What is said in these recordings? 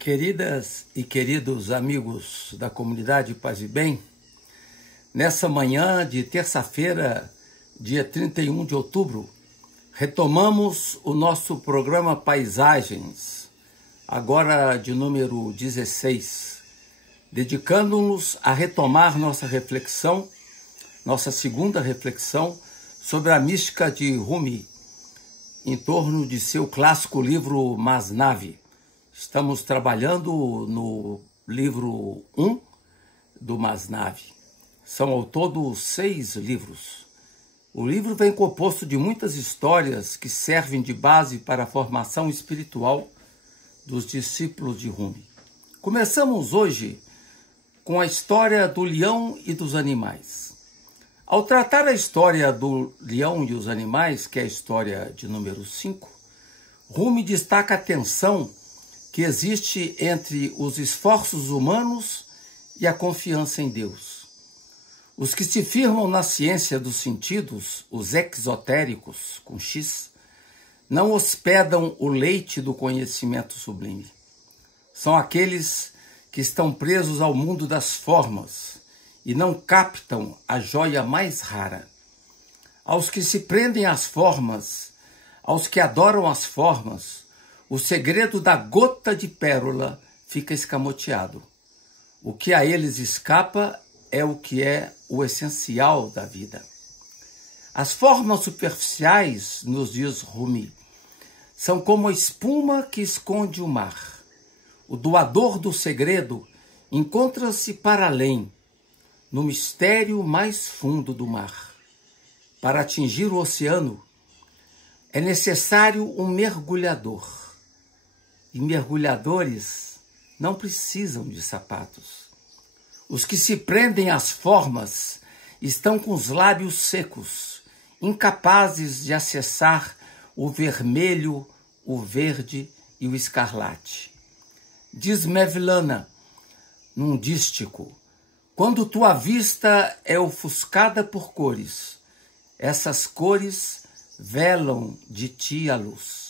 Queridas e queridos amigos da comunidade Paz e Bem, nessa manhã de terça-feira, dia 31 de outubro, retomamos o nosso programa Paisagens, agora de número 16, dedicando-nos a retomar nossa reflexão, nossa segunda reflexão sobre a mística de Rumi, em torno de seu clássico livro Masnavi. Estamos trabalhando no livro 1 do Masnavi. São ao todo 6 livros. O livro vem composto de muitas histórias que servem de base para a formação espiritual dos discípulos de Rumi. Começamos hoje com a história do leão e dos animais. Ao tratar a história do leão e os animais, que é a história de número 5, Rumi destaca a tensão que existe entre os esforços humanos e a confiança em Deus. Os que se firmam na ciência dos sentidos, os exotéricos, com X, não hospedam o leite do conhecimento sublime. São aqueles que estão presos ao mundo das formas e não captam a joia mais rara. Aos que se prendem às formas, aos que adoram as formas, o segredo da gota de pérola fica escamoteado. O que a eles escapa é o que é o essencial da vida. As formas superficiais, nos diz Rumi, são como a espuma que esconde o mar. O doador do segredo encontra-se para além, no mistério mais fundo do mar. Para atingir o oceano, é necessário um mergulhador. E mergulhadores não precisam de sapatos. Os que se prendem às formas estão com os lábios secos, incapazes de acessar o vermelho, o verde e o escarlate. Diz Mevlana, num dístico, quando tua vista é ofuscada por cores, essas cores velam de ti a luz.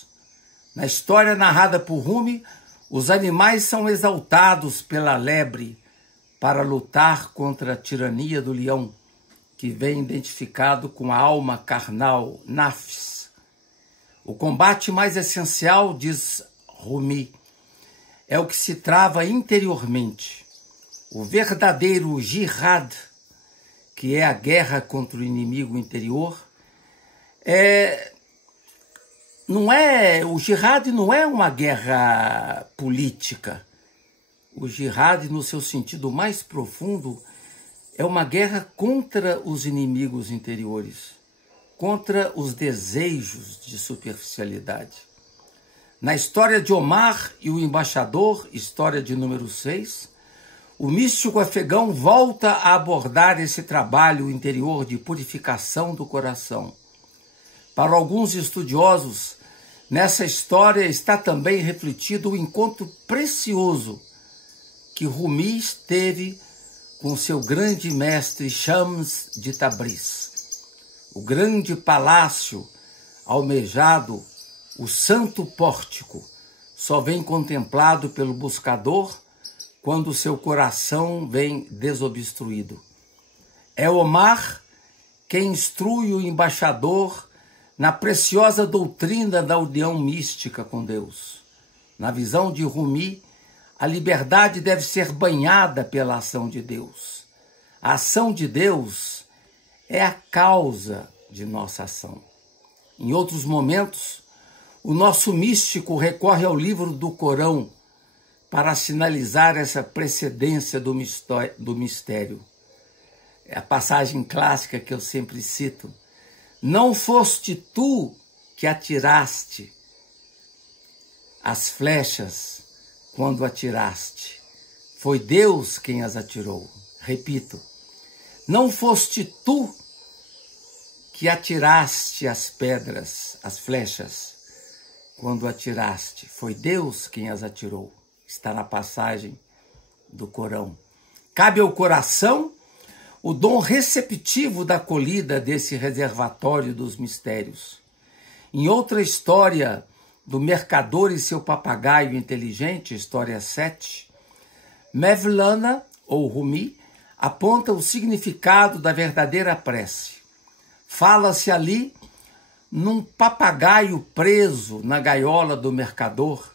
Na história narrada por Rumi, os animais são exaltados pela lebre para lutar contra a tirania do leão, que vem identificado com a alma carnal, nafs. O combate mais essencial, diz Rumi, é o que se trava interiormente. O verdadeiro jihad, que é a guerra contra o inimigo interior, o jihad não é uma guerra política. O jihad, no seu sentido mais profundo, é uma guerra contra os inimigos interiores, contra os desejos de superficialidade. Na história de Omar e o embaixador, história de número 6, o místico afegão volta a abordar esse trabalho interior de purificação do coração. Para alguns estudiosos, nessa história está também refletido o encontro precioso que Rumi teve com seu grande mestre Shams de Tabriz. O grande palácio almejado, o santo pórtico, só vem contemplado pelo buscador quando seu coração vem desobstruído. É Omar quem instrui o embaixador na preciosa doutrina da união mística com Deus. Na visão de Rumi, a liberdade deve ser banhada pela ação de Deus. A ação de Deus é a causa de nossa ação. Em outros momentos, o nosso místico recorre ao livro do Corão para sinalizar essa precedência do mistério. É a passagem clássica que eu sempre cito. Não foste tu que atiraste as flechas quando atiraste. Foi Deus quem as atirou. Repito, não foste tu que atiraste as pedras, as flechas, quando atiraste. Foi Deus quem as atirou. Está na passagem do Corão. Cabe ao coração o dom receptivo da acolhida desse reservatório dos mistérios. Em outra história do Mercador e seu Papagaio Inteligente, história 7, Mevlana, ou Rumi, aponta o significado da verdadeira prece. Fala-se ali num papagaio preso na gaiola do mercador,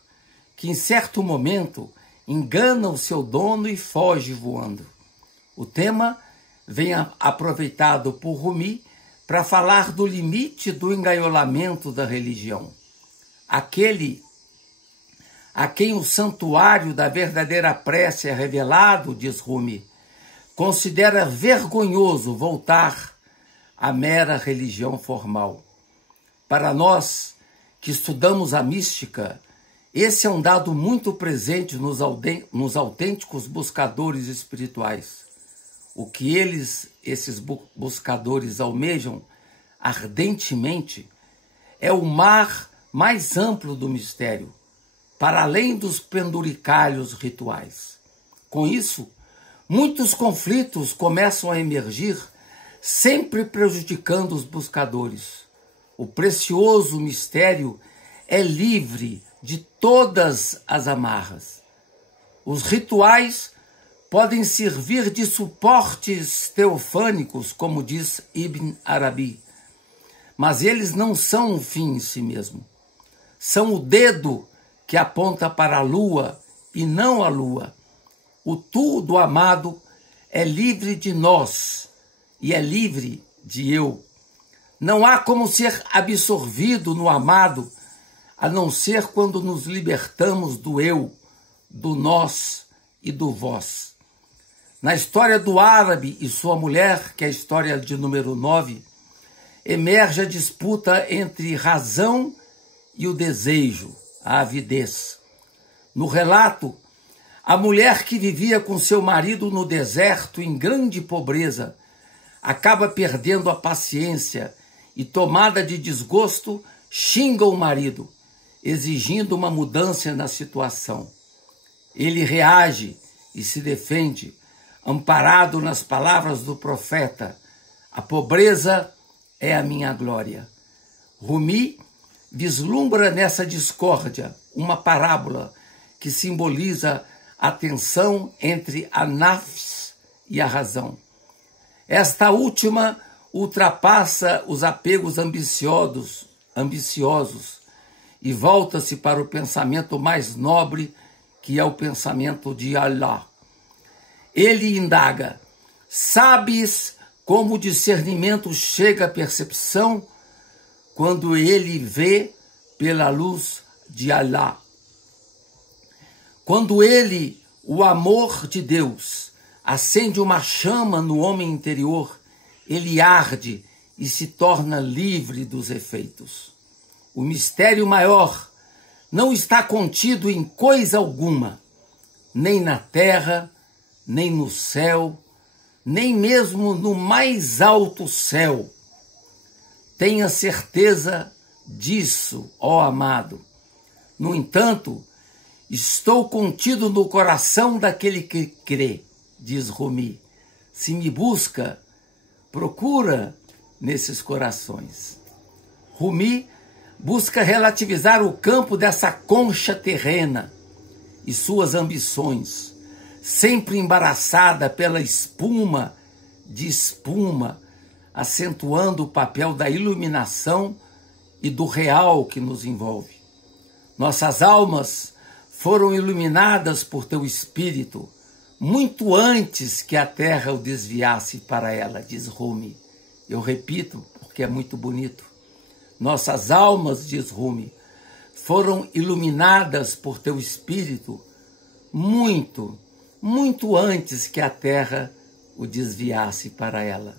que em certo momento engana o seu dono e foge voando. O tema vem aproveitado por Rumi para falar do limite do engaiolamento da religião. Aquele a quem o santuário da verdadeira prece é revelado, diz Rumi, considera vergonhoso voltar à mera religião formal. Para nós que estudamos a mística, esse é um dado muito presente nos autênticos buscadores espirituais. O que esses buscadores almejam ardentemente é o mar mais amplo do mistério, para além dos penduricalhos rituais. Com isso, muitos conflitos começam a emergir, sempre prejudicando os buscadores. O precioso mistério é livre de todas as amarras. Os rituais podem servir de suportes teofânicos, como diz Ibn Arabi, mas eles não são um fim em si mesmo. São o dedo que aponta para a lua e não a lua. O tu do amado é livre de nós e é livre de eu. Não há como ser absorvido no amado, a não ser quando nos libertamos do eu, do nós e do vós. Na história do árabe e sua mulher, que é a história de número 9, emerge a disputa entre razão e o desejo, a avidez. No relato, a mulher que vivia com seu marido no deserto em grande pobreza acaba perdendo a paciência e, tomada de desgosto, xinga o marido, exigindo uma mudança na situação. Ele reage e se defende, amparado nas palavras do profeta: a pobreza é a minha glória. Rumi vislumbra nessa discórdia uma parábola que simboliza a tensão entre a nafs e a razão. Esta última ultrapassa os apegos ambiciosos e volta-se para o pensamento mais nobre, que é o pensamento de Allah. Ele indaga: sabes como o discernimento chega à percepção quando ele vê pela luz de Allah? Quando ele, o amor de Deus, acende uma chama no homem interior, ele arde e se torna livre dos efeitos. O mistério maior não está contido em coisa alguma, nem na terra, nem no céu, nem mesmo no mais alto céu. Tenha certeza disso, ó amado. No entanto, estou contido no coração daquele que crê, diz Rumi. Se me busca, procura nesses corações. Rumi busca relativizar o campo dessa concha terrena e suas ambições, sempre embaraçada pela espuma de espuma, acentuando o papel da iluminação e do real que nos envolve. Nossas almas foram iluminadas por teu espírito muito antes que a terra o desviasse para ela, diz Rumi. Eu repito, porque é muito bonito. Nossas almas, diz Rumi, foram iluminadas por teu espírito muito, muito antes que a terra o desviasse para ela.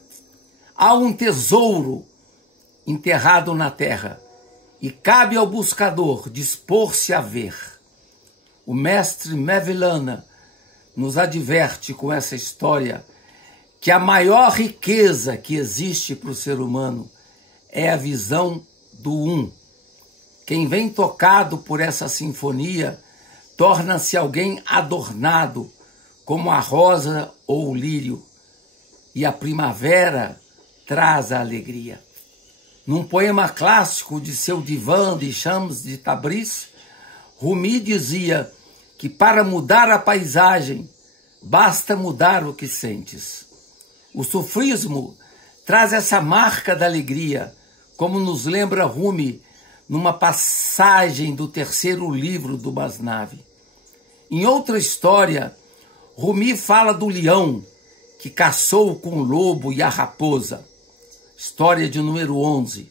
Há um tesouro enterrado na terra e cabe ao buscador dispor-se a ver. O mestre Mevlana nos adverte com essa história que a maior riqueza que existe para o ser humano é a visão do um. Quem vem tocado por essa sinfonia torna-se alguém adornado, como a rosa ou o lírio, e a primavera traz a alegria. Num poema clássico de seu divã de Shams de Tabriz, Rumi dizia que para mudar a paisagem, basta mudar o que sentes. O sufismo traz essa marca da alegria, como nos lembra Rumi numa passagem do terceiro livro do Masnavi. Em outra história, Rumi fala do leão que caçou com o lobo e a raposa. História de número 11.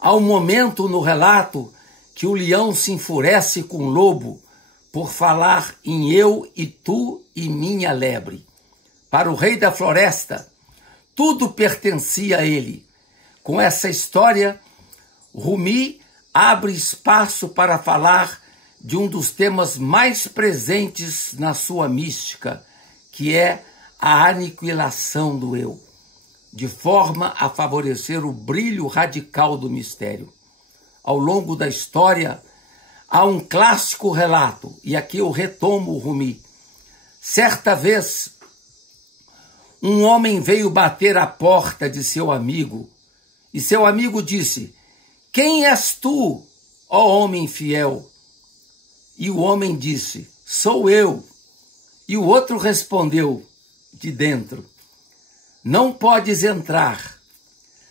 Há um momento no relato que o leão se enfurece com o lobo por falar em eu e tu e minha lebre. Para o rei da floresta, tudo pertencia a ele. Com essa história, Rumi abre espaço para falar de um dos temas mais presentes na sua mística, que é a aniquilação do eu, de forma a favorecer o brilho radical do mistério. Ao longo da história, há um clássico relato, e aqui eu retomo o Rumi. Certa vez, um homem veio bater à porta de seu amigo, e seu amigo disse: "Quem és tu, ó homem fiel?" E o homem disse: "Sou eu." E o outro respondeu de dentro: "Não podes entrar.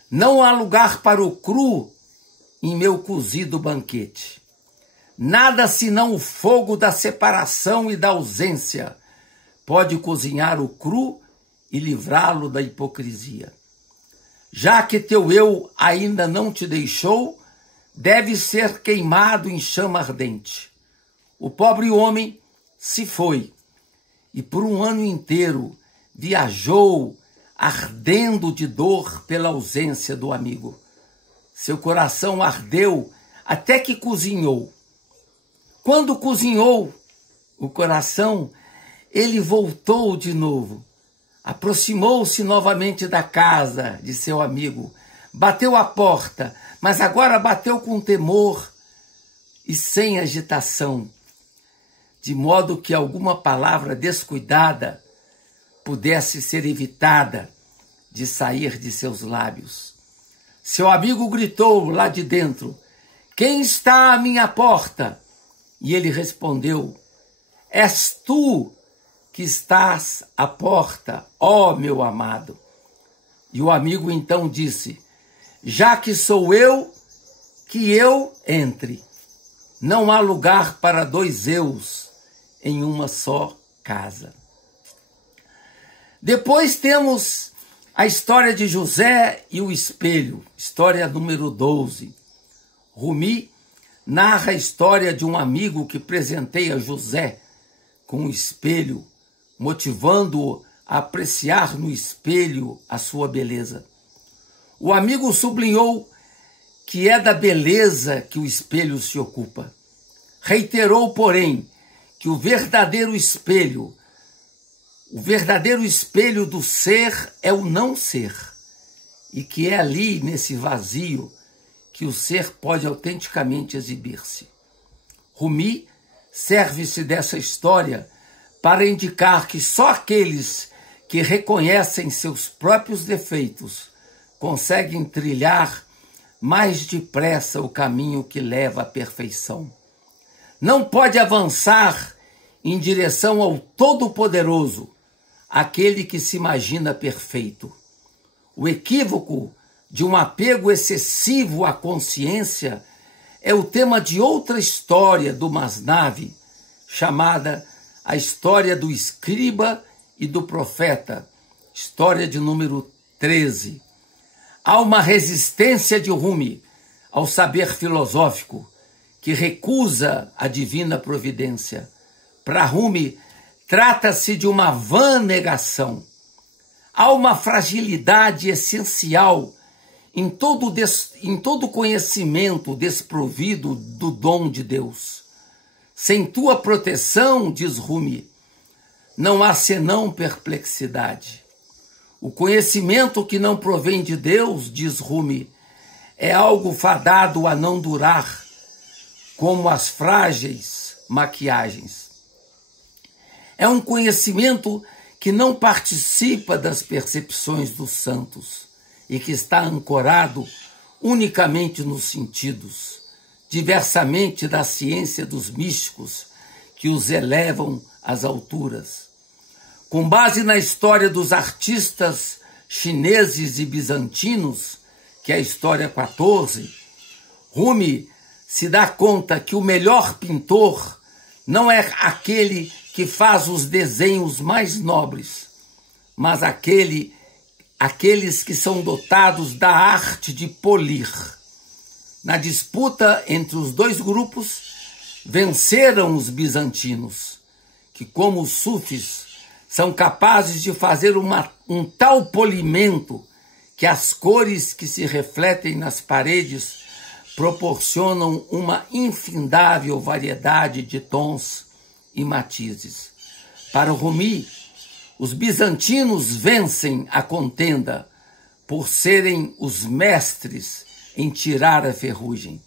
Não há lugar para o cru em meu cozido banquete. Nada senão o fogo da separação e da ausência pode cozinhar o cru e livrá-lo da hipocrisia. Já que teu eu ainda não te deixou, deve ser queimado em chama ardente." O pobre homem se foi e por um ano inteiro viajou ardendo de dor pela ausência do amigo. Seu coração ardeu até que cozinhou. Quando cozinhou o coração, ele voltou de novo. Aproximou-se novamente da casa de seu amigo. Bateu à porta, mas agora bateu com temor e sem agitação, de modo que alguma palavra descuidada pudesse ser evitada de sair de seus lábios. Seu amigo gritou lá de dentro: "Quem está à minha porta?" E ele respondeu: "És tu que estás à porta, ó meu amado." E o amigo então disse: "Já que sou eu, que eu entre. Não há lugar para dois eus em uma só casa." Depois temos a história de José e o espelho, história número 12. Rumi narra a história de um amigo que presenteia José com um espelho, motivando-o a apreciar no espelho a sua beleza. O amigo sublinhou que é da beleza que o espelho se ocupa. Reiterou, porém, que o verdadeiro espelho do ser é o não ser, e que é ali, nesse vazio, que o ser pode autenticamente exibir-se. Rumi serve-se dessa história para indicar que só aqueles que reconhecem seus próprios defeitos conseguem trilhar mais depressa o caminho que leva à perfeição. Não pode avançar em direção ao Todo-Poderoso aquele que se imagina perfeito. O equívoco de um apego excessivo à consciência é o tema de outra história do Masnavi, chamada a história do escriba e do profeta, história de número 13. Há uma resistência de Rumi ao saber filosófico que recusa a divina providência. Para Rumi, trata-se de uma vã negação. Há uma fragilidade essencial em todo conhecimento desprovido do dom de Deus. Sem tua proteção, diz Rumi, não há senão perplexidade. O conhecimento que não provém de Deus, diz Rumi, é algo fadado a não durar, como as frágeis maquiagens. É um conhecimento que não participa das percepções dos santos e que está ancorado unicamente nos sentidos, diversamente da ciência dos místicos que os elevam às alturas. Com base na história dos artistas chineses e bizantinos, que é a história 14, Rumi se dá conta que o melhor pintor não é aquele que faz os desenhos mais nobres, mas aqueles que são dotados da arte de polir. Na disputa entre os dois grupos, venceram os bizantinos, que, como os sufis, são capazes de fazer um tal polimento que as cores que se refletem nas paredes proporcionam uma infindável variedade de tons e matizes. Para Rumi, os bizantinos vencem a contenda por serem os mestres em tirar a ferrugem.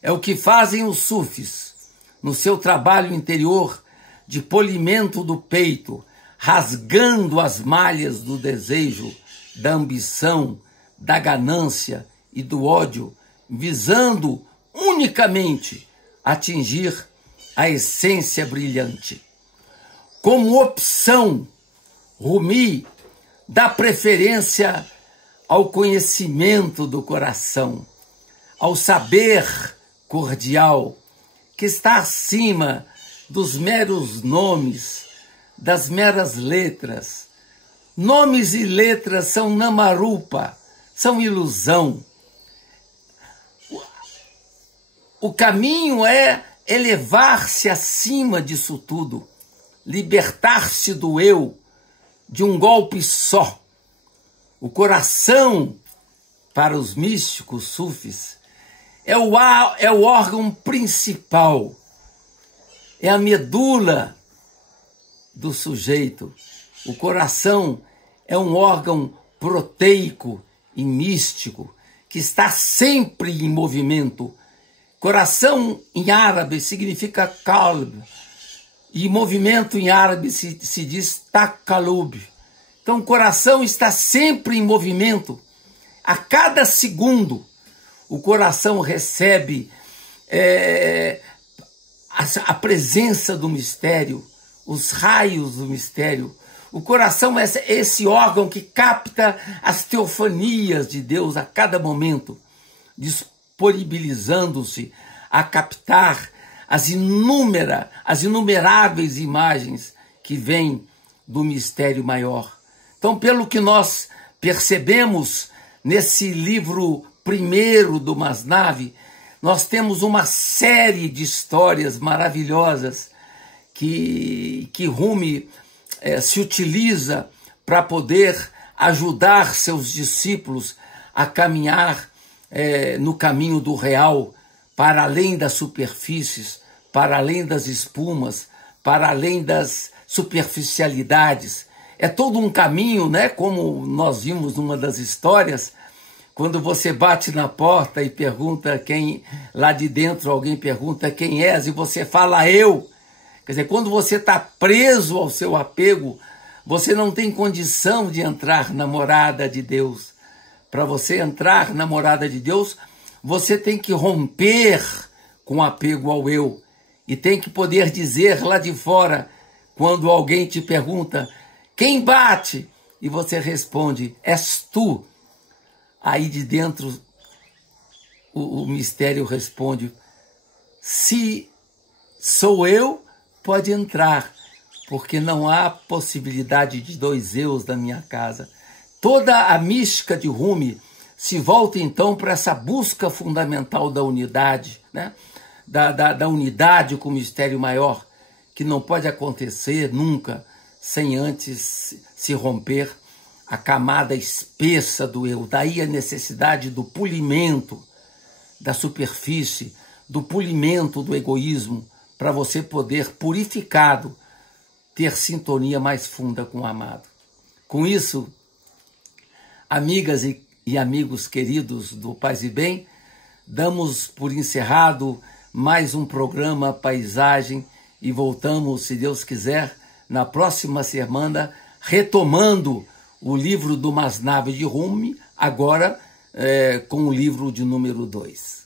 É o que fazem os sufis no seu trabalho interior de polimento do peito, rasgando as malhas do desejo, da ambição, da ganância e do ódio, visando unicamente atingir a essência brilhante. Como opção, Rumi dá preferência ao conhecimento do coração, ao saber cordial, que está acima dos meros nomes, das meras letras. Nomes e letras são namarupa, são ilusão. O caminho é elevar-se acima disso tudo, libertar-se do eu, de um golpe só. O coração, para os místicos sufis, é o órgão principal, é a medula do sujeito. O coração é um órgão proteico e místico que está sempre em movimento. Coração em árabe significa qalb, e movimento em árabe se diz taqalub. Então o coração está sempre em movimento. A cada segundo o coração recebe a presença do mistério, os raios do mistério. O coração é esse órgão que capta as teofanias de Deus a cada momento, disponibilizando-se a captar as inumeráveis imagens que vêm do mistério maior. Então, pelo que nós percebemos nesse livro primeiro do Masnavi, nós temos uma série de histórias maravilhosas que Rumi se utiliza para poder ajudar seus discípulos a caminhar no caminho do real, para além das superfícies, para além das espumas, para além das superficialidades. É todo um caminho, né? Como nós vimos numa das histórias, quando você bate na porta e pergunta quem, lá de dentro alguém pergunta quem és, e você fala eu. Quer dizer, quando você está preso ao seu apego, você não tem condição de entrar na morada de Deus. Para você entrar na morada de Deus, você tem que romper com o apego ao eu. E tem que poder dizer lá de fora, quando alguém te pergunta, quem bate? E você responde, és tu. Aí de dentro o mistério responde, se sou eu, pode entrar, porque não há possibilidade de dois eus na minha casa. Toda a mística de Rumi se volta então para essa busca fundamental da unidade, né? da unidade com o mistério maior, que não pode acontecer nunca sem antes se romper a camada espessa do eu. Daí a necessidade do polimento da superfície, do polimento do egoísmo, para você poder, purificado, ter sintonia mais funda com o amado. Com isso, amigas e amigos queridos do Paz e Bem, damos por encerrado mais um programa Paisagem e voltamos, se Deus quiser, na próxima semana, retomando o livro do Masnavi de Rumi, agora com o livro de número 2.